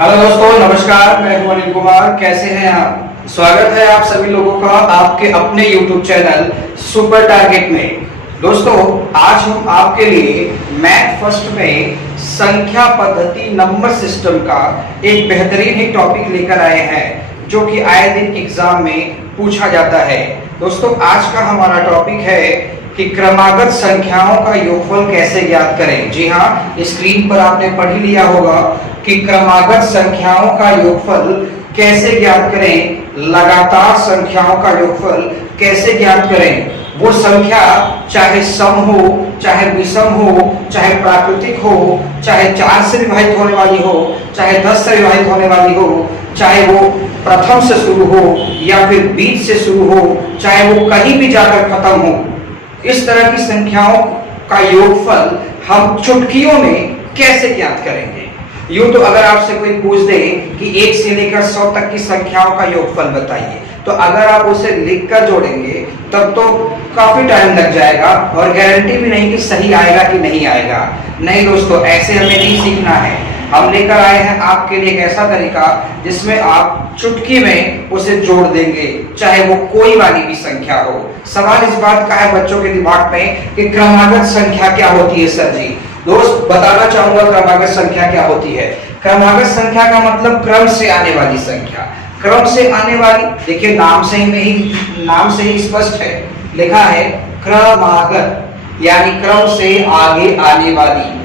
Hello दोस्तों, नमस्कार। मैं हूं अनिल कुमार। कैसे हैं आप? स्वागत है आप सभी लोगों का आपके अपने YouTube चैनल सुपर टारगेट में। दोस्तों, आज हम आपके लिए मैथ फर्स्ट में संख्या पद्धति नंबर सिस्टम का एक बेहतरीन ही टॉपिक लेकर आए हैं जो कि आए दिन एग्जाम में पूछा जाता है। दोस्तों, आज का हमारा टॉपिक है कि क्रमागत संख्याओं का योगफल कैसे ज्ञात करें। जी हाँ, स्क्रीन पर आपने पढ़ ही लिया होगा कि क्रमागत संख्याओं का योगफल कैसे ज्ञात करें, लगातार संख्याओं का योगफल कैसे ज्ञात करें। वो संख्या चाहे सम हो, चाहे विषम हो, चाहे प्राकृतिक हो, चाहे 4 से विभाजित होने वाली हो, चाहे 10 से विभाजित होने वाली हो, चाहे वो प्रथम से शुरू हो या फिर बीच से शुरू हो, चाहे वो कहीं भी जाकर खत्म हो, इस तरह की संख्याओं का योगफल हम चुटकियों में कैसे ज्ञात करेंगे। यूं तो अगर आपसे कोई पूछ दे कि 1 से लेकर 100 तक की संख्याओं का योगफल बताइए, तो अगर आप उसे लिखकर जोड़ेंगे तब तो काफी टाइम लग जाएगा और गारंटी भी नहीं कि सही आएगा कि नहीं आएगा। नहीं दोस्तों, ऐसे हमें नहीं सीखना है। हम लेकर आए हैं आपके लिए एक ऐसा तरीका जिसमें आप चुटकी में उसे जोड़ देंगे, चाहे वो कोई वाली भी संख्या हो। सवाल इस बात का है बच्चों के दिमाग में कि क्रमागत संख्या क्या होती है सर जी। दोस्त, बताना चाहूंगा क्रमागत संख्या क्या होती है। क्रमागत संख्या का मतलब क्रम से आने वाली संख्या। क्रम से आने वाली, देखिए नाम से ही स्पष्ट है, लिखा है क्रमागत, यानी क्रम से आगे आने वाली।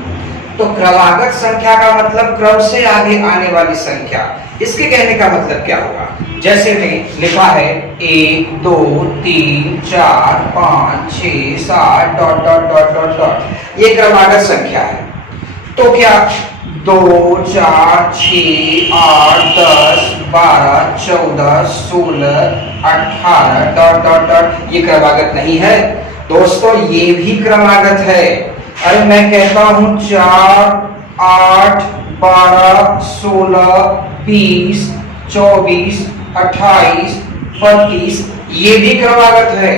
तो क्रमागत संख्या का मतलब क्रम से आगे आने वाली संख्या। इसके कहने का मतलब क्या होगा? जैसे में लिखा है 1 2 3 4 5 6 7 dot dot dot dot dot, ये क्रमागत संख्या है। तो क्या 2 4 6 8 10 12 14 16 18 डॉट डॉट डॉट, ये क्रमागत नहीं है दोस्तों, ये भी क्रमागत है। अरे मैं कहता हूं 4 8 12 16 20 24 28 32, ये भी क्रमागत है।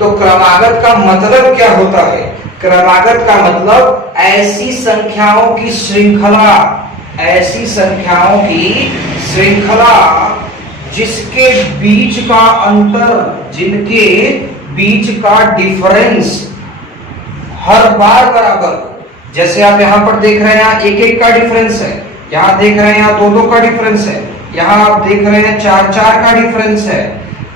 तो क्रमागत का मतलब क्या होता है? क्रमागत का मतलब ऐसी संख्याओं की श्रृंखला, ऐसी संख्याओं की श्रृंखला जिसके बीच का अंतर, जिनके बीच का डिफरेंस हर बार बराबर हो। जैसे आप यहाँ पर देख रहे हैं 1 1 का डिफरेंस है, यहाँ देख रहे हैं यहाँ 2 2 का डिफरेंस है, यहाँ आप देख रहे हैं 4 4 का डिफरेंस है।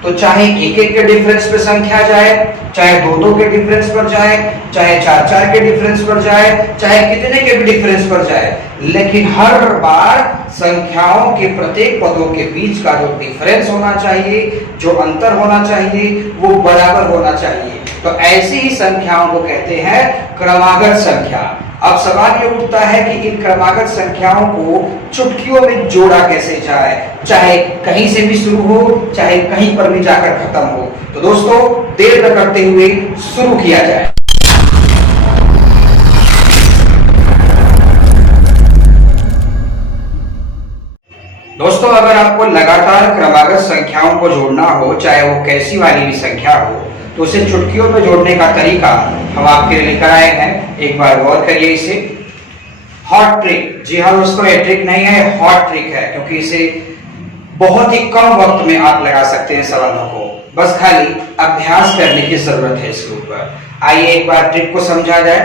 तो चाहे 1 1 के डिफरेंस पे संख्या जाए, चाहे 2 2 के डिफरेंस पर जाए, चाहे 4 4 के डिफरेंस पर जाए, चाहे कितने के भी डिफरेंस पर जाए, लेकिन हर बार संख्याओं के प्रत्येक पदों के बीच का जो डिफरेंस होना चाहिए, जो अंतर होना चाहिए, वो बराबर होना चाहिए। तो ऐसी ही संख्याओं को कहते हैं क्रमागत संख्या। अब सवाल ये उठता है कि इन क्रमागत संख्याओं को चुटकियों में जोड़ा कैसे जाए, चाहे कहीं से भी शुरू हो, चाहे कहीं पर भी जाकर खत्म हो। तो दोस्तों, देर न करते हुए शुरू किया जाए। दोस्तों, अगर आपको लगातार क्रमागत संख्याओं को जोड़ना हो, चाहे वो कैसी वाली भी संख्या हो, तो उसे चुटकियों में जोड़ने का तरीका हम आपके लिए लेकर आए हैं। एक बार गौर करिए इसे। Hot trick. जी हाँ दोस्तों, ये ट्रिक नहीं है, हॉट ट्रिक है, क्योंकि इसे बहुत ही कम वक्त में आप लगा सकते हैं सवालों को। बस खाली अभ्यास करने की जरूरत है इसके ऊपर। आइए एक बार ट्रिक को समझा जाए।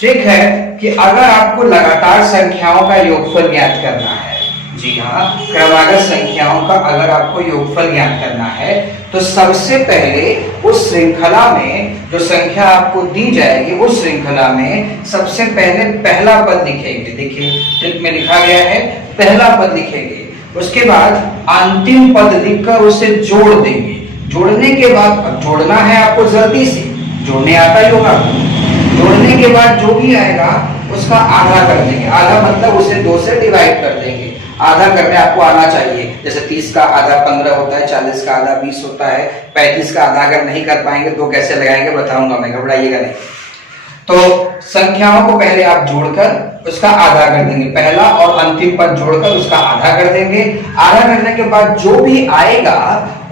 ट्रिक है कि अगर आपको लगातार संख्याओं का योगफल ज्ञात करना है, जी हाँ, क्रमागत संख्याओं का अगर आपको योगफल ज्ञात करना है, तो सबसे पहले उस श्रृंखला में जो संख्या आपको दी जाएगी, उस श्रृंखला में सबसे पहले पहला पद लिखेंगे। देखिए ट्रिक में लिखा गया है पहला पद लिखेंगे, उसके बाद अंतिम पद लिखकर उसे जोड़ देंगे। जोड़ने के बाद, अब जोड़ना है आपको जल्दी से, जोड़ने आता ही होगा। जोड़ने के बाद जो भी आएगा उसका आधा कर देंगे। आधा मतलब उसे 2 से डिवाइड कर देंगे। आधा करने आपको आना चाहिए। जैसे 30 का आधा 15 होता है, 40 का आधा 20 होता है, 35 का आधा अगर नहीं कर पाएंगे तो कैसे लगाएंगे बताऊंगा मैं, घबराइएगा नहीं। तो संख्याओं को पहले आप जोड़कर उसका आधा कर देंगे, पहला और अंतिम पद जोड़कर उसका आधा कर देंगे। आधा करने के बाद जो भी आएगा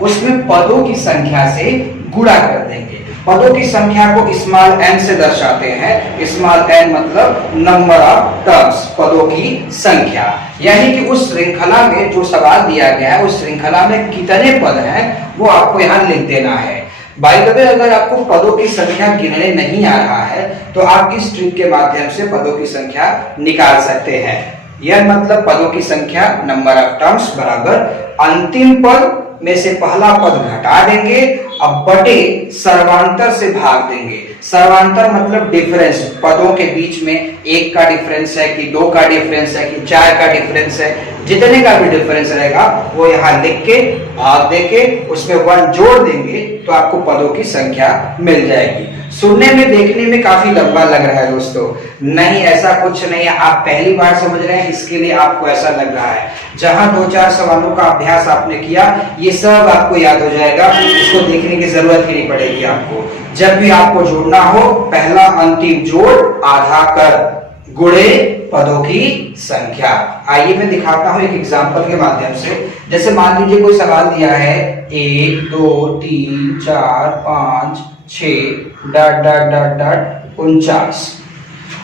उसमें पदों की संख्या से गुणा कर देंगे। पदों की संख्या को स्मॉल n से दर्शाते हैं। स्मॉल n मतलब नंबर ऑफ टर्म्स, पदों की संख्या। यानी कि उस श्रृंखला में जो सवाल दिया गया है उस श्रृंखला में कितने पद हैं वो आपको यहाँ लिख देना है। बाय द वे, अगर आपको पदों की संख्या गिनने नहीं आ रहा है तो आप इस ट्रिक के माध्यम से पदों की संख्या निकाल सकते हैं। यह मतलब पदों की संख्या नंबर ऑफ टर्म्स बराबर अंतिम पद में से पहला पद घटा देंगे, अब बटे सर्वांतर से भाग देंगे। सर्वांतर मतलब डिफरेंस, पदों के बीच में एक का डिफरेंस है कि दो का डिफरेंस है कि चार का डिफरेंस है, जितने का भी डिफरेंस रहेगा वो यहाँ लिख के भाग देके उसमें 1 जोड़ देंगे तो आपको पदों की संख्या मिल जाएगी। सुनने में देखने में काफी लंबा लग रहा है दोस्तों, नहीं ऐसा कुछ नहीं है। आप पहली बार समझ रहे हैं इसके लिए आपको ऐसा लग रहा है। जहां 2-4 सवालों का अभ्यास आपने किया ये सब आपको याद हो जाएगा, इसको देखने की जरूरत ही नहीं पड़ेगी आपको। जब भी आपको जोड़ना हो पहला अंतिम जोड़ आधा कर गुणे पदों की संख्या। आइए मैं दिखाता हूं एक एग्जांपल के माध्यम से। जैसे मान लीजिए कोई सवाल दिया है 1 2 3 4 5 6 डॉट डॉट डॉट डॉट 49।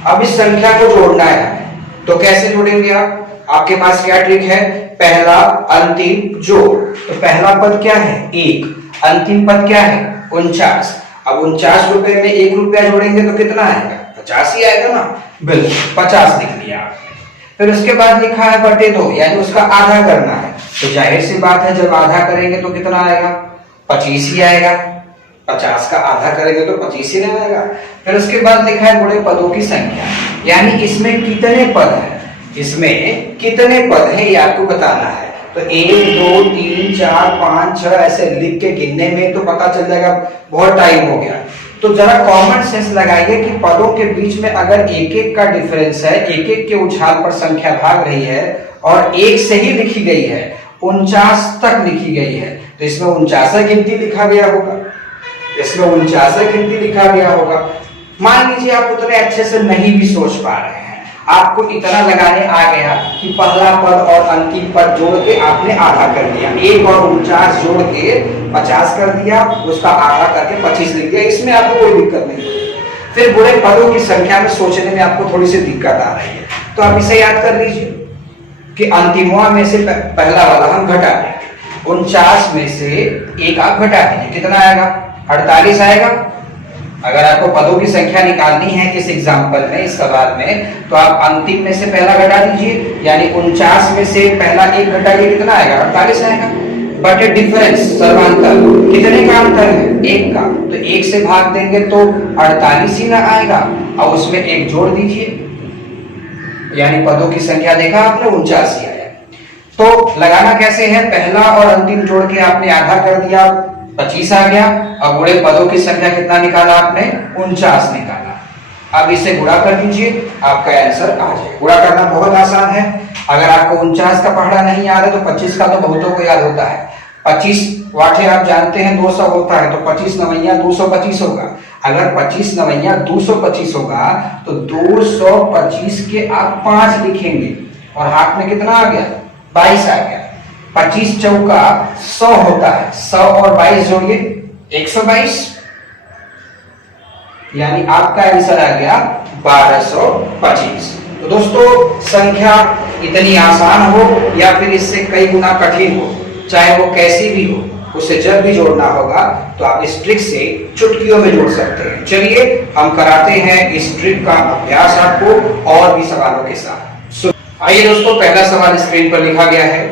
अब इस संख्या को जोड़ना है तो कैसे जोड़ेंगे आप? आपके पास क्या ट्रिक है? पहला अंतिम जोड़। तो पहला पद क्या है? 1, अंतिम पद क्या है? 49। अब 49 रुपए में 1 रुपया जोड़ेंगे तो कितना आएगा? 50 ही आएगा ना। बिल्कुल 50 लिख लिया आपने। फिर उसके बाद लिखा है बटे 2, यानी उसका आधा करना है। तो जाहिर सी बात है जब आधा करेंगे तो कितना आएगा? 25 ही आएगा। 50 का आधा करेंगे तो 25 ही आएगा। फिर उसके बाद लिखा है गुणे पदों की संख्या, यानी इसमें कितने पद है, इसमें कितने पद है ये आपको बताना है। तो 1 2 3 4 5 6 ऐसे लिख के गिनने में तो पता चल जाएगा बहुत टाइम हो गया। तो जरा कॉमन सेंस लगाइए कि पदों के बीच में अगर एक एक का डिफरेंस है, एक एक के उछाल पर संख्या भाग रही है और एक से ही लिखी गई है, 49 तक लिखी गई है, तो इसमें 49 गिनती लिखा गया होगा, इसमें 49 गिनती लिखा गया होगा। मान लीजिए आप उतने अच्छे से नहीं भी सोच पा रहे हैं, आपको इतना लगाने आ गया कि पहला पद और अंतिम पद जोड़ के आपने आधा कर दिया, 1 और 49 जोड़ के 50 कर दिया, उसका आधा करके 25 लिख दिया, इसमें आपको कोई दिक्कत नहीं। फिर बुरे पदों की संख्या में सोचने में आपको थोड़ी सी दिक्कत आ रही है, तो आप इसे याद कर लीजिए कि अंतिमवा में से पहला वाला हम घटा देंगे, 49 में से 1 आप घटा दीजिए, कितना आएगा? 48 आएगा। अगर आपको पदों की संख्या निकालनी है इस एग्जांपल में, इस सवाल में, तो आप अंतिम में से पहला घटा दीजिए, यानी 49 में से पहला 1 घटाइए, कितना आएगा? 48 आएगा। बट डिफरेंस सर्वांतर कितने का अंतर है? 1 का, तो 1 से भाग देंगे तो 48 ही ना आएगा, और उसमें 1 जोड़ दीजिए, यानी पदों की संख्या देखा आपने 49 ही आया। तो लगाना कैसे है? पहला और अंतिम जोड़ के आपने आधा कर दिया, 25 आ गया। अब गुणे पदों की संख्या कितना निकाला आपने? 49 निकाला। अब इसे गुणा कर दीजिए, आपका आंसर आ जाए। गुणा करना बहुत आसान है। अगर आपको 49 का पढ़ना नहीं याद है तो 25 का तो बहुतों को याद होता है। 25 वाटे आप जानते हैं 200 होता है, तो 25 नवैया 225 होगा। अगर 25 नवैया 225 होगा तो 225 के आप 5 लिखेंगे और हाथ में कितना आ गया? 22 आ गया। 25 चौका 100 होता है, 100 और 22 जोड़िए 122, यानी आपका आंसर आ गया 1225। तो दोस्तों संख्या इतनी आसान हो या फिर इससे कई गुना कठिन हो, चाहे वो कैसी भी हो, उसे जब भी जोड़ना होगा तो आप इस ट्रिक से चुटकियों में जोड़ सकते हैं। चलिए हम कराते हैं इस ट्रिक का अभ्यास आपको और भी सवालों के साथ। आइए दोस्तों, पहला सवाल स्क्रीन पर लिखा गया है।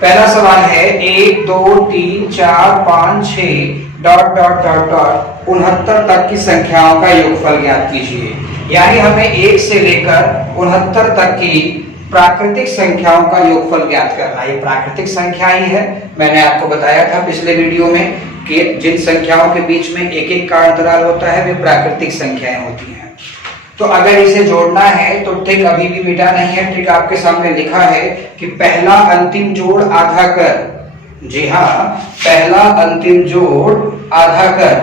पहला सवाल है 1 2 3 4 5 6 डॉट डॉट डॉट डॉट 69 तक की संख्याओं का योगफल ज्ञात कीजिए। यानी हमें 1 से लेकर 69 तक की प्राकृतिक संख्याओं का योगफल ज्ञात करना। ये प्राकृतिक संख्या ही है। मैंने आपको बताया था पिछले वीडियो में कि जिन संख्याओं के बीच में एक एक का अंतराल होता है वे प्राकृतिक संख्याएं होती हैं। तो अगर इसे जोड़ना है तो ट्रिक अभी भी मिटा नहीं है। ट्रिक आपके सामने लिखा है कि पहला अंतिम जोड़ आधा कर। जी हाँ, पहला अंतिम जोड़ आधा कर।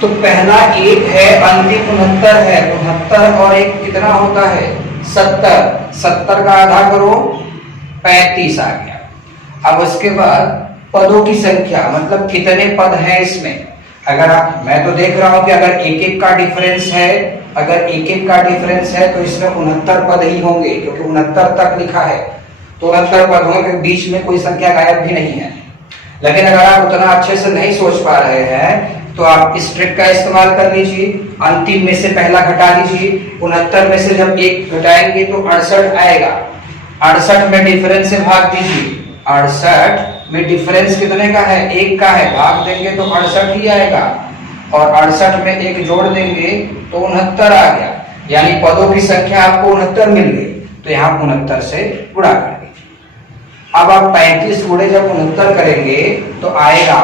तो पहला 1 है, अंतिम 69 है, 69 और 1 कितना होता है? 70। 70 का आधा करो 35 आ गया। अब उसके बाद पदों की संख्या, मतलब कितने पद हैं इसमें, अगर आप, मैं तो देख रहा हूं कि अगर एक एक का डिफरेंस है, अगर एक एक का डिफरेंस है तो इसमें 69 पद ही होंगे, क्योंकि 69 तक लिखा है तो 69 पद होंगे, क्योंकि बीच में कोई संख्या गायब भी नहीं है। लेकिन अगर आप उतना अच्छे से नहीं सोच पा रहे हैं तो आप इस ट्रिक का इस्तेमाल कर लीजिए। अंतिम में से पहला घटा लीजिए। 69 में से जब एक घटाएंगे तो 68 आएगा। 68 में डिफरेंस से भाग दीजिए। 68 में डिफरेंस कितने का है? 1 का है। भाग देंगे तो 68 ही आएगा, और 68 में 1 जोड़ देंगे तो 69 आ गया। यानी पदों की संख्या आपको 69 मिल गई, तो यहाँ 69 से गुणा कर दीजिए। अब आप 35 गुणे जब 69 करेंगे तो आएगा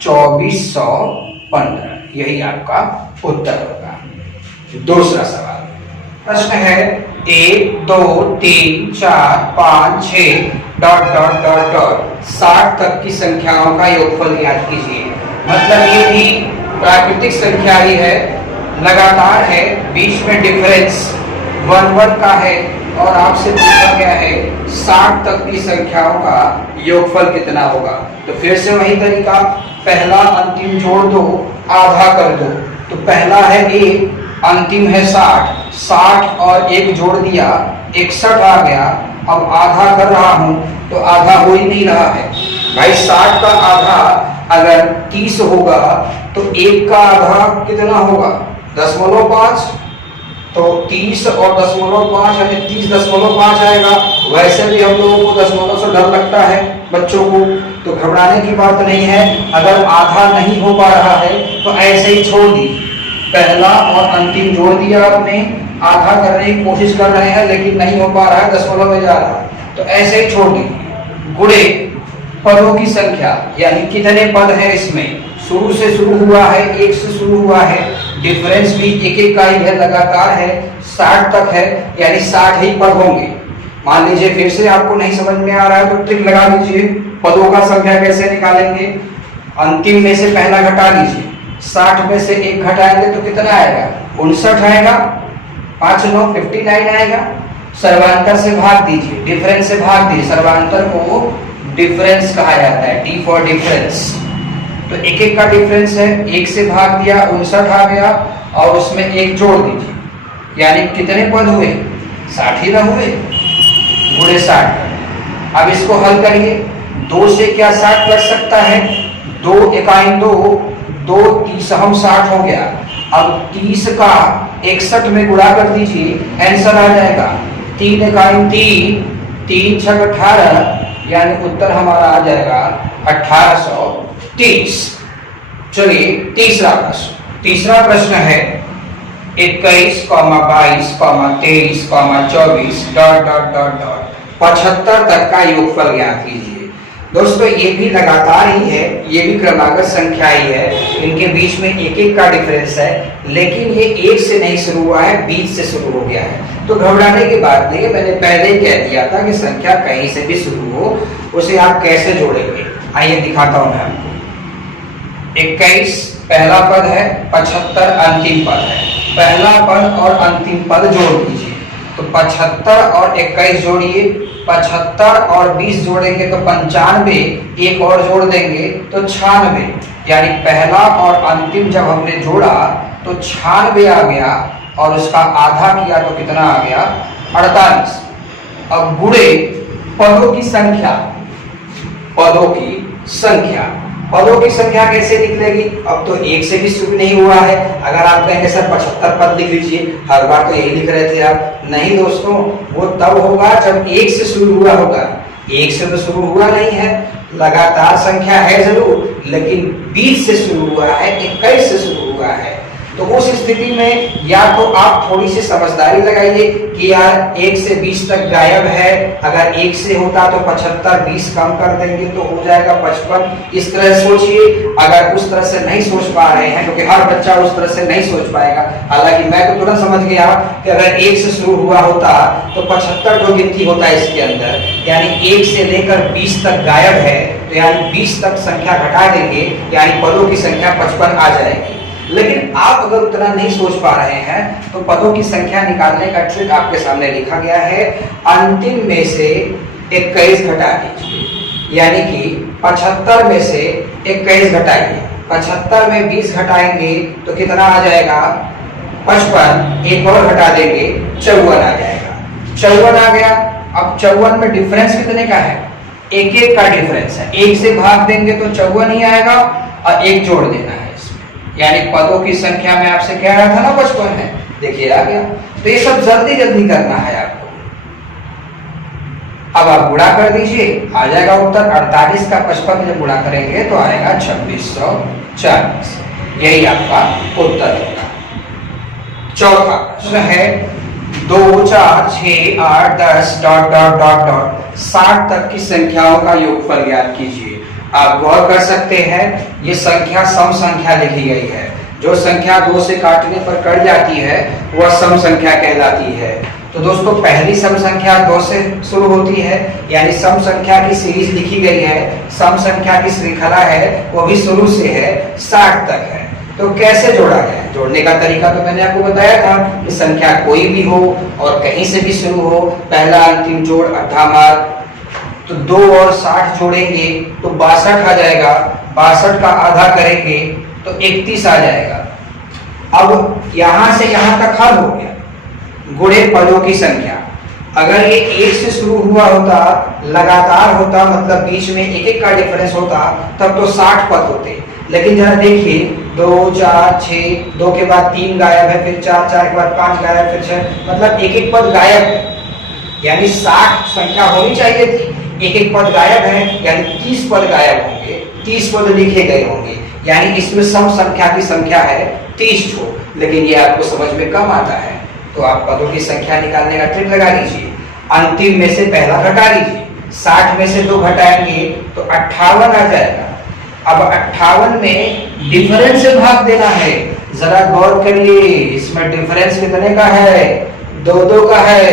2415। यही आपका उत्तर होगा। दूसरा सवाल, प्रश्न है 1 2 3 4 5 6 डॉट डॉट डॉट डॉट 60 तक की संख्याओं का योगफल ज्ञात कीजिए। मतलब ये भी प्राकृतिक संख्या ही है, लगातार है, बीच में डिफरेंस 1 का है, और आपसे पूछा गया है 60 तक की संख्याओं का योगफल कितना होगा। तो फिर से वही तरीका, पहला अंतिम जोड़ दो, आधा कर दो। तो पहला है 1, अंतिम है 60, 60 और 1 जोड़ दिया 61 आ गया। अब आधा कर रहा हूं तो आधा हो ही नहीं रहा है भाई। 60 का आधा अगर 30 होगा तो 1 का आधा कितना होगा? 0.5। तो 30 और 0.5 यानी 30.5 आएगा। वैसे भी हम लोगों को दशमलव से डर लगता है बच्चों को, तो घबराने की बात नहीं है। अगर आधा नहीं हो पा रहा है तो ऐसे ही छोड़ दी। पहला और अंतिम जोड़ दिया आपने, आधा करने की कोशिश कर रहे हैं लेकिन नहीं हो पा रहा है, दशमलव में जा रहा है, तो ऐसे ही छोड़ दी। गुणे पदों की संख्या, यानी कितने पद है इसमें। शुरू से शुरू हुआ है, 1 से शुरू हुआ है, डिफरेंस भी 1 का ही है, लगातार है, 60 तक है, यानी 60 ही पद होंगे। मान लीजिए फिर से आपको नहीं समझ में आ रहा है तो ट्रिक लगा लीजिए। पदों का संख्या कैसे निकालेंगे? अंतिम में से पहला घटा लीजिए। 60 में से 1 घटाएंगे तो कितना आएगा? 59 आएगा। 5 9 59 आएगा। सर्वांतर से भाग दीजिए, डिफरेंस से भाग दीजिए। सर्वांतर को डिफरेंस कहा जाता है, डी फॉर डिफरेंस। तो 1 का डिफरेंस है, 1 से भाग दिया 59 आ गया, और उसमें 1 जोड़ दीजिए, यानी कितने पद हुए? 60 ही ना हुए, गुणे 60। अब इसको हल करिए। 2 से क्या 60 कट सकता है? 2 इकाई 2, 2 30 हम 60 हो गया। अब 30 का 61 में गुणा कर दीजिए, आंसर आ जाएगा 3 इकाई 3, 3 छक 18, यानी उत्तर हमारा आ जाएगा 1830। चलिए तीसरा प्रश्न। तीसरा प्रश्न है 21, 22, 23, 24 डॉट डॉट डॉट डॉट 75 तक का योगफल ज्ञात कीजिए। दोस्तों ये भी लगातार ही है, ये भी क्रमागत संख्या ही है, इनके बीच में 1 का डिफरेंस है, लेकिन ये 1 से नहीं शुरू हुआ है, 20 से शुरू हो गया है। तो घबराने की बात नहीं है, मैंने पहले ही कह दिया था कि संख्या कहीं से भी शुरू हो, उसे आप कैसे जोड़ेंगे। आइए दिखाता हूं मैं आपको। 21 पहला पद है, 75 अंतिम पद है। पहला पद और अंतिम पद जोड़ दीजिए। तो 75 और 21 जोड़िए, 75 और 20 जोड़ेंगे तो 95, 1 और जोड़ देंगे तो 96, यानी पहला और अंतिम जब हमने जोड़ा तो 96 आ गया, और उसका आधा किया तो कितना आ गया? 48। अब गुणे पदों की संख्या, पदों की संख्या, पदों की संख्या कैसे निकलेगी? अब तो 1 से भी शुरू नहीं हुआ है। अगर आप कहेंगे सर 75 पद लिख लीजिए, हर बार तो यही लिख रहे थे आप। नहीं दोस्तों, वो तब होगा जब 1 से शुरू हुआ होगा। 1 से तो शुरू हुआ नहीं है, लगातार संख्या है जरूर, लेकिन 20 से शुरू हुआ है, 21 से शुरू हुआ है। तो उस स्थिति में या तो आप थोड़ी सी समझदारी लगाइए कि यार 1 से 20 तक गायब है। अगर 1 से होता तो 75, 20 कम कर देंगे तो हो जाएगा 55। इस तरह सोचिए। अगर उस तरह से नहीं सोच पा रहे हैं, क्योंकि हर बच्चा उस तरह से नहीं सोच पाएगा, हालांकि मैं तो तुरंत समझ गया कि अगर 1 से शुरू हुआ होता तो 75 को गिनती होता है इसके अंदर, यानी 1 से लेकर 20 तक गायब है, तो यानी 20 तक संख्या घटा देंगे, यानी पदों की संख्या 55 आ जाएगी। लेकिन आप अगर उतना नहीं सोच पा रहे हैं तो पदों की संख्या निकालने का ट्रिक आपके सामने लिखा गया है। अंतिम में से 21 घटा दीजिए, यानी कि 75 में से 21 घटाइए। 75 में 20 घटाएंगे तो कितना आ जाएगा 55, एक और घटा देंगे 54 आ जाएगा। 54 आ गया। अब 54 में डिफरेंस कितने का है, एक एक का डिफरेंस है, एक से भाग देंगे तो 54 ही आएगा और एक जोड़ देना है इसमें, यानी पदों की संख्या में आपसे कह रहा था ना 55 है, देखिए आ गया। तो ये सब जल्दी जल्दी करना है आपको। अब आप गुणा कर दीजिए, आ जाएगा उत्तर 48 का 55 में गुणा करेंगे तो आएगा 2640। यही आपका उत्तर होगा। चौथा प्रश्न है 2, 4, 6, 8, 10 ... 60 तक की संख्याओं का योगफल ज्ञात कीजिए। आप गौर कर सकते हैं, ये संख्या सम संख्या लिखी गई है। जो संख्या 2 से काटने पर कट जाती है वह सम संख्या कहलाती है। तो दोस्तों पहली सम संख्या 2 से शुरू होती है, यानी सम संख्या की सीरीज लिखी गई है, सम संख्या की श्रृंखला है, वो भी शुरू से है 60 तक है। तो कैसे जोड़ा गया है? जोड़ने का तरीका तो मैंने आपको बताया था कि संख्या कोई भी हो और कहीं से भी शुरू हो, पहला अंतिम जोड़ आधा मार्ग। तो 2 और 60 जोड़ेंगे तो 62 आ जाएगा, 62 का आधा करेंगे तो 31 आ जाएगा। अब यहां से यहां तक हल हो गया। गुणे पदों की संख्या, अगर ये 1 से शुरू हुआ होता, लगातार होता, मतलब बीच में एक एक का डिफरेंस होता, तब तो 60 पद होते। लेकिन जरा देखिए 2, 4, 6, 2 के बाद 3 गायब है, फिर 4, 4 के बाद 5 गायब, फिर 6, मतलब एक एक पद गायब है। यानी 60 संख्या होनी चाहिए थी, एक एक पद गायब है, यानी 30 पद गायब होंगे, 30 पद लिखे गए होंगे, यानी इसमें सम संख्या की संख्या है 30 ठो। लेकिन ये आपको समझ में कम आता है, तो आप पदों की संख्या निकालने का ट्रिक लगा लीजिए। अंतिम में से पहला घटा लीजिए, 60 में से 2 घटाएंगे तो 58 आ जाएगा। अब 58 में डिफरेंस से भाग देना है। जरा गौर करिए, इसमें डिफरेंस कितने का है, 2 का है।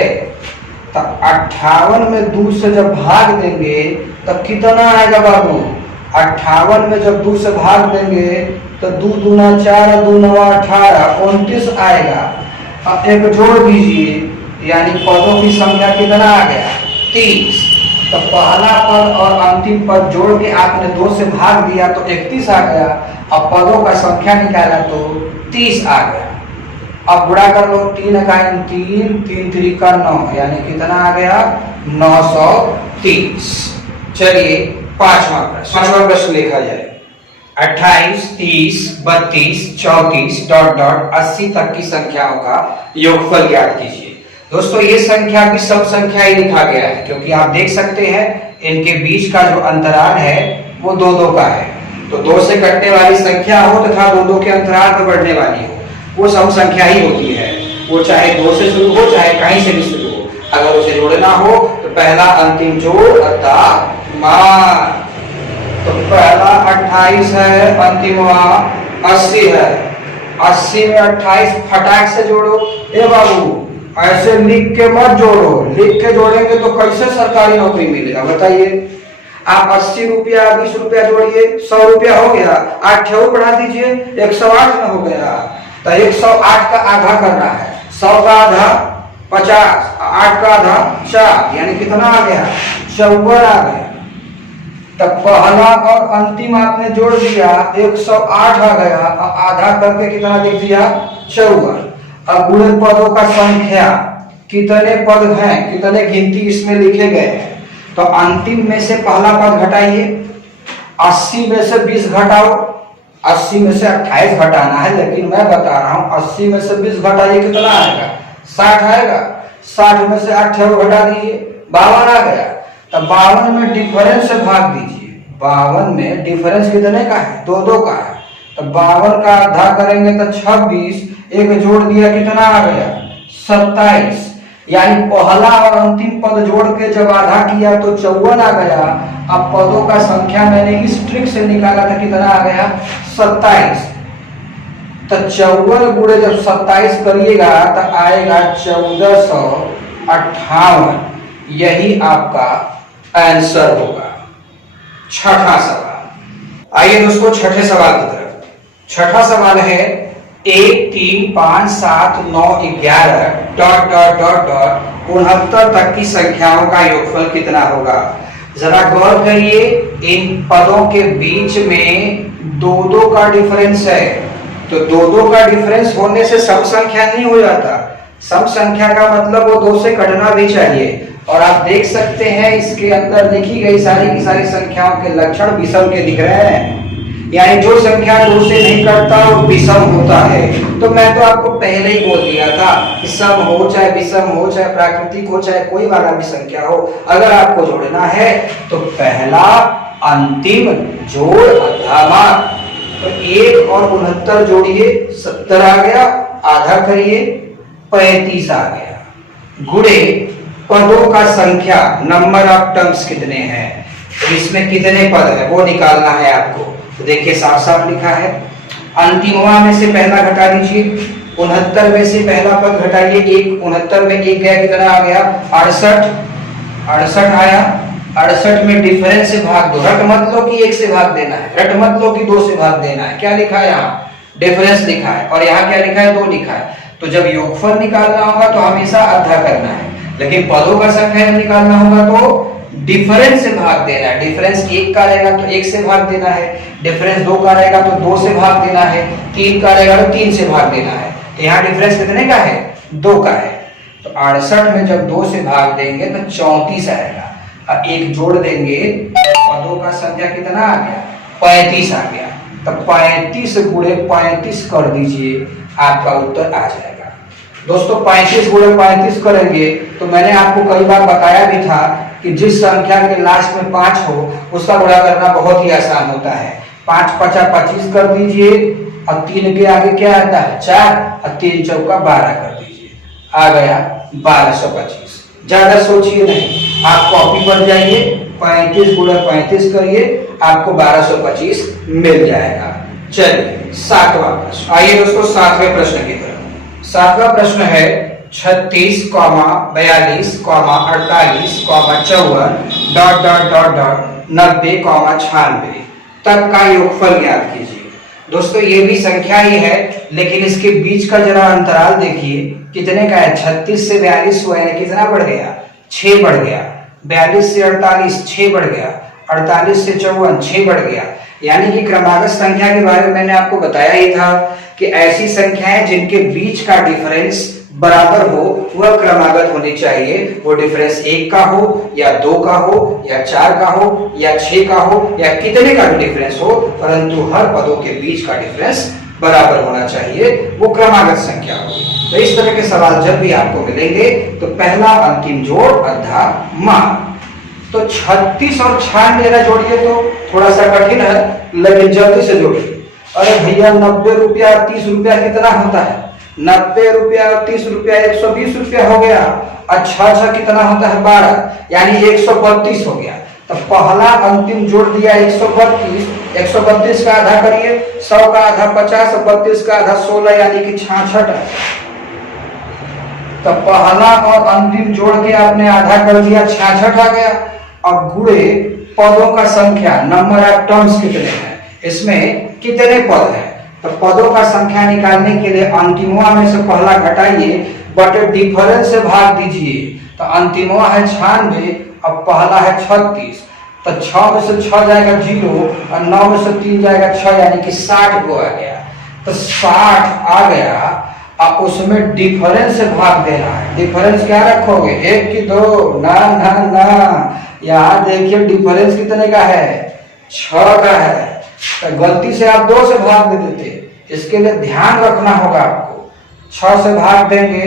तो 58 में 2 से जब भाग देंगे तब कितना आएगा बाबू, 58 में जब 2 से भाग देंगे तो 2 दूना 4, 2 नवा 18, 29 आएगा। अब एक जोड़ दीजिए, यानी पदों की संख्या कितना आ गया 30। तो पहला पद और अंतिम पद जोड़ के आपने 2 से भाग दिया तो 31 आ गया। अब पदों का संख्या निकाला तो 30 आ गया। अब गुणा कर लो, 3 का 3, 3 3 का 9, यानी कितना आ गया 930। चलिए पांचवा प्रश्न लिखा जाए। 28, 30, 32, 34 ... 80 तक की संख्याओं का योगफल ज्ञात कीजिए। दोस्तों ये संख्या भी सब संख्या ही लिखा गया है, क्योंकि आप देख सकते हैं इनके बीच का जो अंतराल है वो 2 का है। तो 2 से कटने वाली संख्या हो तथा 2 के अंतराल पर बढ़ने वाली हो, वो सम संख्या ही होती है। वो चाहे 2 से शुरू हो, चाहे कहीं से भी शुरू हो। अगर उसे जोड़ना हो तो पहला अंतिम जोड़ अर्थात मान। तो पहला 28 है, अंतिम 80 है। 80 में 28 फटाक से जोड़ो। ए बाबू ऐसे लिख के मत जोड़ो, लिख के जोड़ेंगे तो कैसे सरकारी नौकरी मिलेगा बताइए। आप 80 रुपया 20 रुपया जोड़िए, 100 रुपया हो गया, 8 ठेऊ बढ़ा दीजिए, 108 में हो गया। तो 108 का आधा करना है, 100 का आधा 50, 8 का आधा 4, यानी कितना आ गया 54 आ गया। तब पहला और अंतिम आपने जोड़ दिया, 108 आ गया, आधा करके कितना लिख दिया 54। अब गुणे पदों का संख्या, कितने पद हैं, कितने गिनती इसमें लिखे गए हैं। तो अंतिम में से पहला पद घटाइए, 80 में से 20 घटाओ, 80 में से 28 घटाना है, लेकिन मैं बता रहा हूं 80 में से 20 घटाइए कितना आएगा 60 आएगा। 60 में से 8 घटा दीजिए, 52 आ गया। तो 52 में डिफरेंस से भाग दीजिए, 52 में डिफरेंस कितने का है 2 का है। तो 52 का आधा करेंगे तो 26, एक जोड़ दिया कितना आ गया 27, यानी पहला और अंतिम पद जोड़ के जब आधा किया तो 54 आ गया। अब पदों का संख्या मैंने इस ट्रिक से निकाला था, कितना आ गया 27। तो 54 गुणे जब 27 करिएगा तो आएगा 1458। यही आपका आंसर होगा। छठा सवाल, आइए दोस्तों छठे सवाल की तरफ। छठा सवाल है 1, 3, 5, 7, 9, 11 ... 69 तक की संख्याओं का योगफल कितना होगा। जरा गौर करिए, इन पदों के बीच में दो दो का डिफरेंस है, तो दो दो का डिफरेंस होने से सम संख्या नहीं हो जाता। सम संख्या का मतलब वो दो से कटना भी चाहिए। और आप देख सकते हैं इसके अंदर लिखी गई सारी की सारी संख्याओं के लक्षण विषम के दिख रहे हैं, यानी जो संख्या दो से नहीं कटता वो विषम होता है। तो मैं तो आपको पहले ही बोल दिया था कि सम हो चाहे विषम हो चाहे प्राकृतिक हो चाहे कोई वाला भी संख्या हो, अगर आपको जोड़ना है तो पहला अंतिम जोड़ अधामार। तो 1 और 69 जोड़िए 70 आ गया, आधा करिए 35 आ गया। गुणे पदों का संख्या नंबर ऑफ टर्म्स कितने हैं, तो इसमें कितने पद है वो निकालना है आपको। तो देखिए साफ साफ लिखा है, अंतिमवा में से पहला घटा दीजिए, 69 में से पहला पद घटाइए 1, 69 में 1 गया कितना आ गया 68, 68 आया, 68 में डिफरेंस से भाग दो। रट मत लो कि 1 से भाग देना है, रट मत लो कि 2 से भाग देना है। क्या लिखा है यहाँ डिफरेंस लिखा है, और यहाँ क्या लिखा है 2 लिखा है। तो जब योगफल निकालना होगा तो हमेशा आधा करना है, लेकिन पदों का संख्या निकालना होगा तो डिफरेंस से भाग देना है। डिफरेंस 1 का रहेगा तो 1 से भाग देना है, डिफरेंस 2 का रहेगा तो 2 से भाग देना है, 3 का रहेगा तो 3 से भाग देना है। तो यहाँ डिफरेंस कितने का है 2 का है। तो 68 में जब 2 से भाग देंगे तो 34 आएगा, और 1 जोड़ देंगे पदों का संख्या कितना आ गया 35 आ गया। तो 35 गुणे 35 कर दीजिए, आपका उत्तर आ जाएगा। दोस्तों 35 गुणे 35 करेंगे तो मैंने आपको कई बार बताया भी था कि जिस संख्या के लास्ट में 5 हो उसका गुणा करना बहुत ही आसान होता है। 5 5 25 कर दीजिए, और 3 के आगे क्या आता है 4, और 3 चौका 12 कर दीजिए, आ गया 1225। ज्यादा सोचिए नहीं, आप कॉपी पर जाइए 35 गुणे 35 करिए, आपको 1225 मिल जाएगा। चलिए 7वां प्रश्न, आइए दोस्तों 7वें प्रश्न की तरफ। 7वां प्रश्न है 36, 42, 48, 54 90, 96 तक का योगफल ज्ञात कीजिए। दोस्तों ये भी संख्या ही है, लेकिन इसके बीच का जरा अंतराल देखिए कितने का है। 36 से 42 हुआ है, कितना बढ़ गया 6 बढ़ गया। 42 से 48 6 बढ़ गया, 48 से 54 6 बढ़ गया। यानी कि क्रमागत संख्या के बारे में मैंने आपको बताया ही था कि ऐसी संख्याएं जिनके बीच का डिफरेंस बराबर हो वह क्रमागत होनी चाहिए। वो डिफरेंस 1 का हो या 2 का हो या 4 का हो या 6 का हो या कितने का भी डिफरेंस हो, परंतु हर पदों के बीच का डिफरेंस बराबर होना चाहिए, वो क्रमागत संख्या हो। तो इस तरह के सवाल जब भी आपको मिलेंगे तो पहला अंतिम जोड़ अधामार। तो 36 और 96 जोड़िए तो थोड़ा सा कठिन है, लेकिन जल्दी से जोड़िए। अरे भैया 90 रुपया और 30 रुपया कितना होता है, 90 रुपया और 30 रुपया 120 रुपया हो गया। अच्छा कितना होता है 12, यानी 132 हो गया। तो पहला अंतिम जोड़ दिया 132, 132 का आधा करिए, 100 का आधा 50, 32 का आधा 16, यानी कि 66 है। तो पहला और अंतिम जोड़ के आपने आधा कर दिया, 66 आ गया। अब गुणे पदों का संख्या नंबर ऑफ टर्म्स कितने हैं, इसमें कितने पद हैं। तो पदों का संख्या निकालने के लिए अंतिमवा में से पहला घटाइए, बटे डिफरेंस से भाग दीजिए। तो अंतिमवा है 96, अब पहला है 36। तो 6 में से 6 जाएगा 0, और 9 में से 3 जाएगा 6, यानी कि 60 को आ गया। तो 60 आ गया, अब उसमें डिफरेंस से भाग देना है। डिफरेंस क्या रखोगे 1 की 2, ना ना ना, यहाँ देखिए डिफरेंस कितने का है 6 का है। तो गलती से आप 2 से भाग दे देते, इसके लिए ध्यान रखना होगा आपको। 6 से भाग देंगे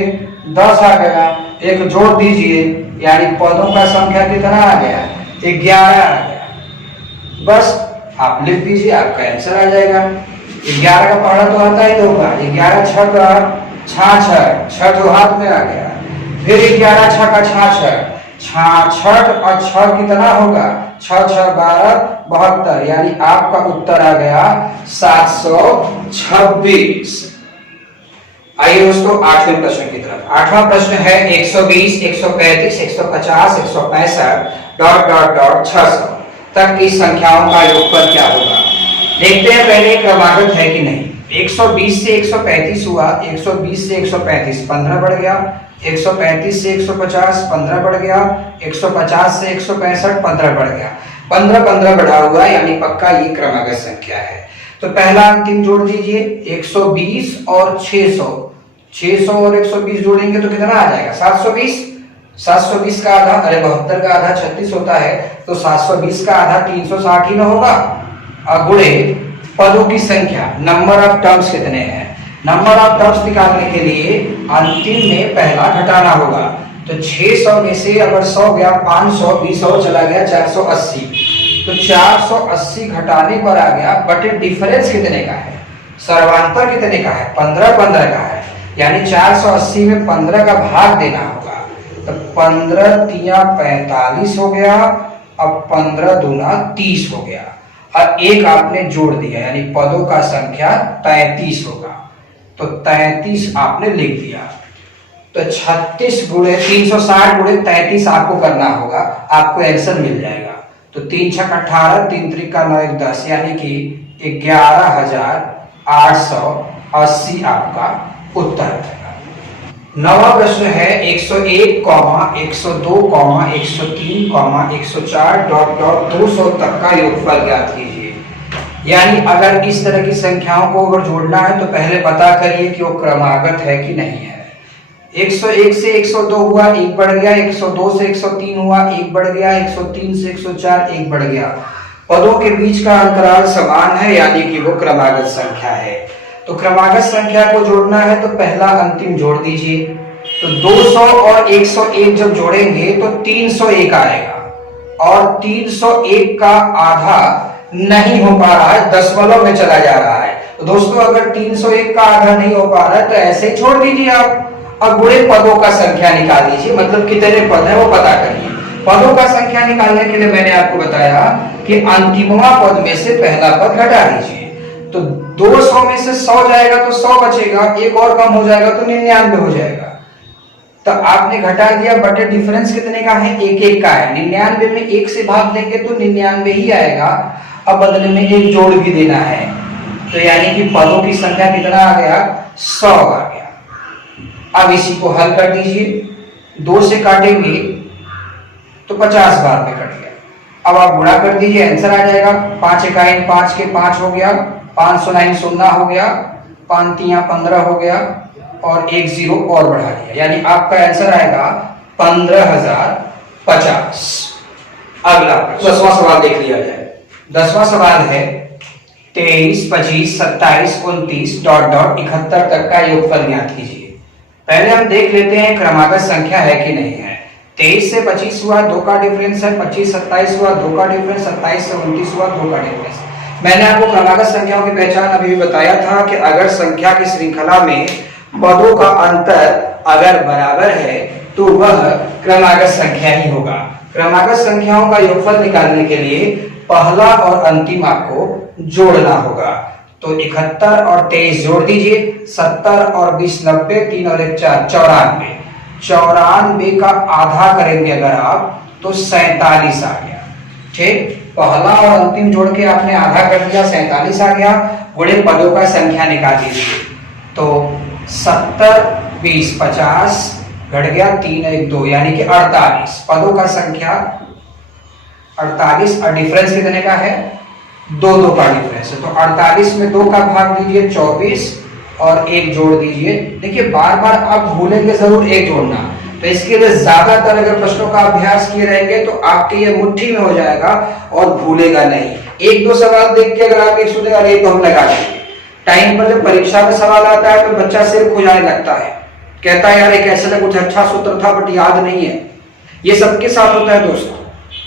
10 आ गया, 1 जोड़ दीजिए, यानी पदों का संख्या कितना आ गया 11 आ गया। बस आप लिख दीजिए, आपका आंसर आ जाएगा। 11 का पढ़ा तो आता ही 2 बार, 11 6 का 66, 6 तो हाथ में आ गया, फिर 11 6 का 66, 66 और 6 कितना होगा 6 6 12 72, यानी आपका उत्तर आ गया 726। आइए दोस्तों 8वें प्रश्न की तरफ। 8वां प्रश्न है 120, 135, 150, 165 ... 600 तक की संख्याओं का योगफल क्या होगा। देखते हैं पहले क्रमागत है कि नहीं। 120 से 135 हुआ, 120 से 135 15 बढ़ गया, 135 से 150 15 बढ़ गया, 150 से 165 15 बढ़ गया, 15 15 बढ़ा हुआ, यानी पक्का ये क्रमागत संख्या है। तो पहला अंतिम जोड़ दीजिए 120 और 600। 600 और 120 जोड़ेंगे तो कितना आ जाएगा 720। 720 का आधा, अरे 72 का आधा 36 होता है, तो 720 का आधा 360 ही ना होगा। अब गुणे पदों की संख्या, नंबर ऑफ टर्म्स कितने हैं। नंबर ऑफ टर्म्स निकालने के लिए अंतिम में पहला घटाना होगा। तो 600 में से अगर 100 गया 500, 20 और चला गया 480, तो 480 घटाने पर आ गया, बट डिफरेंस कितने का है, सर्वांतर कितने का है, 15 15 का है। यानी 480 में 15 का भाग देना होगा। तो 15 तिया 45 हो गया, अब 15 दूना 30 हो गया, और एक आपने जोड़ दिया, यानी पदों का संख्या 33 होगा। तो 33 आपने लिख दिया। तो 36 गुणे 360 गुणे 33 आपको करना होगा, आपको आंसर मिल जाएगा। तो 3 छक 18, 3 त्रिक का 9 1 10, यानी कि 11,880 आपका उत्तर है। नवा प्रश्न है 101, 102, 103, 104 डॉट डॉट 200 तक का योगफल ज्ञात कीजिए। यानी अगर इस तरह की संख्याओं को अगर जोड़ना है तो पहले पता करिए कि वो क्रमागत है कि नहीं है। 101 से 102 हुआ, 1 बढ़ गया, 102 से 103 हुआ, 1 बढ़ गया, 103 से 104 1 बढ़ गया। पदों के बीच का अंतराल समान है, यानी कि वो क्रमागत संख्या है। तो क्रमागत संख्या को जोड़ना है तो पहला अंतिम जोड़ दीजिए। तो 200 और 101 जब जोड़ेंगे तो 301 आएगा, और 301 का आधा नहीं हो पा रहा है, दशमलव में चला जा रहा है। तो दोस्तों अगर 301 का आधा नहीं हो पा रहा है तो ऐसे ही छोड़ दीजिए आप। अब गुणे पदों का संख्या निकाल दीजिए, मतलब कितने पद है वो पता करिए। पदों का संख्या निकालने के लिए मैंने आपको बताया कि अंतिमवा पद में से पहला पद घटा दीजिए। तो 200 में से 100 जाएगा तो 100 बचेगा, एक और कम हो जाएगा तो 99 हो जाएगा। तो आपने घटा दिया, बट डिफरेंस कितने का है, 1 1 का है। 99 में 1 से भाग देंगे तो 99 ही आएगा। अब बदले में एक जोड़ भी देना है, तो यानी कि पदों की संख्या कितना आ गया, 100 आ गया। अब इसी को हल कर दीजिए, 2 से काटेंगे तो 50 बार में कट गया। अब आप गुणा कर दीजिए, आंसर आ जाएगा 5 इकाई 5 के 5 हो गया, 509 सुन्ना हो गया, 5 तिया 15 हो गया, और 1 0 और बढ़ा दिया, यानी आपका आंसर आएगा 15,050। अगला 10वां सवाल देख लिया जाए। 10वां सवाल है 23, 25, 27, 29 डॉट डॉट 71 तक का योगफल ज्ञात कीजिए। पहले हम देख लेते हैं क्रमागत संख्या है कि नहीं है। 23 से 25 हुआ, 2 का डिफरेंस है। 25 27 हुआ, 2 का डिफरेंस। 27 से 29 हुआ, 2 का डिफरेंस। मैंने आपको क्रमागत संख्याओं की पहचान अभी भी बताया था कि अगर संख्या की श्रृंखला में पदों का अंतर अगर बराबर है तो वह क्रमागत संख्या ही होगा। क्रमागत संख्याओं का योगफल निकालने के लिए पहला और अंतिम आपको जोड़ना होगा। तो 71 और 23 जोड़ दीजिए, 70 और 20 90, 3 और 1 4 94। 94 का आधा करेंगे अगर आप तो 47 आ गया। ठीक, पहला और अंतिम जोड़ के आपने आधा कर दिया, 47 आ गया। गुणे पदों का संख्या निकाल दीजिए। तो 70 20 50 घट गया, 3 1 2, यानी कि 48। पदों का संख्या 48, और डिफरेंस कितने का है, 2 2 का डिफरेंस है। तो 48 में 2 का भाग दीजिए 24, और 1 जोड़ दीजिए। देखिए बार बार आप भूलेंगे जरूर 1 जोड़ना, तो इसके लिए ज्यादातर अगर प्रश्नों का अभ्यास किए रहेंगे तो आपके ये मुट्ठी में हो जाएगा और भूलेगा नहीं। 1 2 सवाल देख के अगर आप एक सोचें अरे तो हम लगा देंगे, टाइम पर जब परीक्षा में सवाल आता है तो बच्चा सिर खुजाने लगता है, कहता है यार एक ऐसे ना कुछ अच्छा सूत्र था बट याद नहीं है। ये सबके साथ होता है दोस्तों।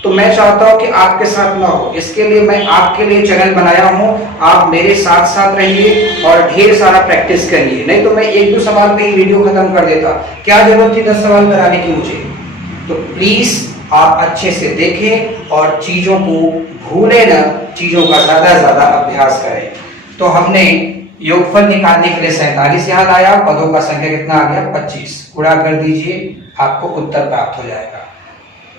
तो मैं चाहता हूं कि आपके साथ ना हो, इसके लिए मैं आपके लिए चैनल बनाया हूं। आप मेरे साथ साथ रहिए और ढेर सारा प्रैक्टिस करिए, नहीं तो मैं 1 2 सवाल पे ही वीडियो खत्म कर देता। क्या जरूरत थी 10 सवाल कराने की मुझे। तो प्लीज आप अच्छे से देखें और चीजों को भूले ना, चीजों का ज्यादा ज्यादा अभ्यास करें। तो हमने योगफल निकालने के लिए 47 यहाँ लाया, पदों का संख्या कितना आ गया 25। गुणा कर दीजिए, आपको उत्तर प्राप्त हो जाएगा।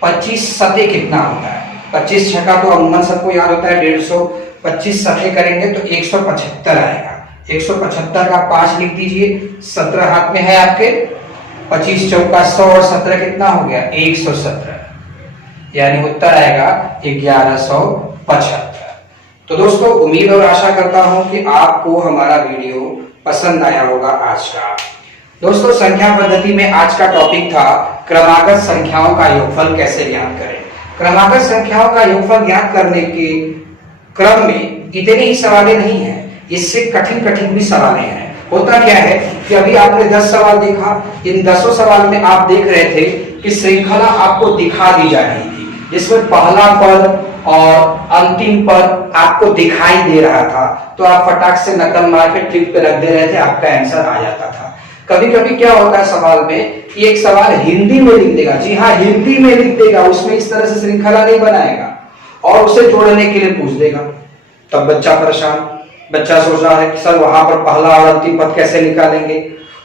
25 सते कितना होता है, 25 छक्का तो अमूमन सबको याद होता है 150। 25 सते करेंगे तो 175 आएगा। 175 का 5 लिख दीजिए, 17 हाथ में है आपके। 25 चौका 100 और 17 कितना हो गया 117, यानी उत्तर आएगा 1175। तो दोस्तों उम्मीद और आशा करता हूं कि आपको हमारा वीडियो पसंद आया होगा आज का। दोस्तों संख्या पद्धति में आज का टॉपिक था क्रमागत संख्याओं का योगफल कैसे ज्ञात करें। क्रमागत संख्याओं का योगफल ज्ञात करने के क्रम में इतने ही सवालें नहीं हैं, इससे कठिन कठिन भी सवालें हैं। होता क्या है कि अभी आपने 10 सवाल देखा, इन 10 सवाल में आप देख रहे थे कि श्रृंखला आपको दिखा दी जा रही थी, जिसमें पहला पद और अंतिम पद आपको दिखाई दे रहा था, तो आप फटाक से नकल मार के टिक पे रख दे रहे थे, आपका आंसर आ जाता था। कभी कभी क्या होता है सवाल में कि एक सवाल हिंदी में लिख देगा, जी हाँ हिंदी में लिख देगा, उसमें इस तरह से श्रृंखला नहीं बनाएगा और उसे जोड़ने के लिए पूछ देगा, तब बच्चा परेशान, बच्चा सोच रहा है कि सर वहां पर पहला और अंतिम पद कैसे निकालेंगे।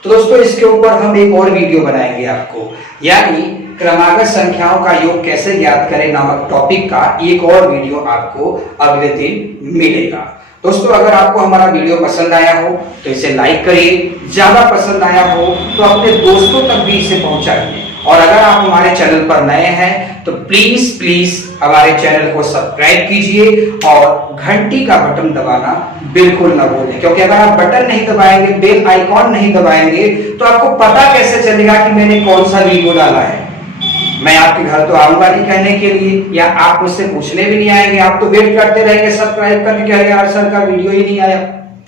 तो दोस्तों इसके ऊपर हम एक और वीडियो बनाएंगे आपको, यानी क्रमागत संख्याओं का योग कैसे ज्ञात करें नामक टॉपिक का एक और वीडियो आपको अगले दिन मिलेगा। दोस्तों अगर आपको हमारा वीडियो पसंद आया हो तो इसे लाइक करिए, ज्यादा पसंद आया हो तो अपने दोस्तों तक भी इसे पहुंचाइए, और अगर आप हमारे चैनल पर नए हैं तो प्लीज हमारे चैनल को सब्सक्राइब कीजिए और घंटी का बटन दबाना बिल्कुल न भूलें, क्योंकि अगर आप बटन नहीं दबाएंगे, बेल आइकॉन नहीं दबाएंगे, तो आपको पता कैसे चलेगा कि मैंने कौन सा वीडियो डाला है। मैं आपके घर तो आऊंगा नहीं कहने के लिए, या आप मुझसे पूछने भी नहीं आएंगे, आप तो वेट करते रहेंगे सब्सक्राइब करके, कहेंगे यार सर का वीडियो ही नहीं आया,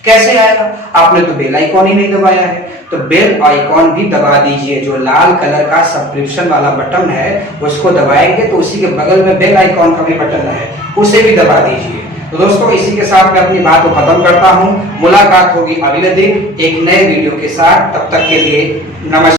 कैसे आएगा, आपने तो बेल आइकॉन ही नहीं दबाया है। तो बेल आइकॉन भी दबा दीजिए, जो लाल कलर का सब्सक्रिप्शन वाला बटन है उसको दबाएंगे तो उसी के बगल में बेल आइकॉन का भी बटन है, उसे भी दबा दीजिए। तो दोस्तों इसी के साथ मैं अपनी बात को खत्म करता हूं, मुलाकात होगी अगले दिन एक नए वीडियो के साथ, तब तक के लिए नमस्कार।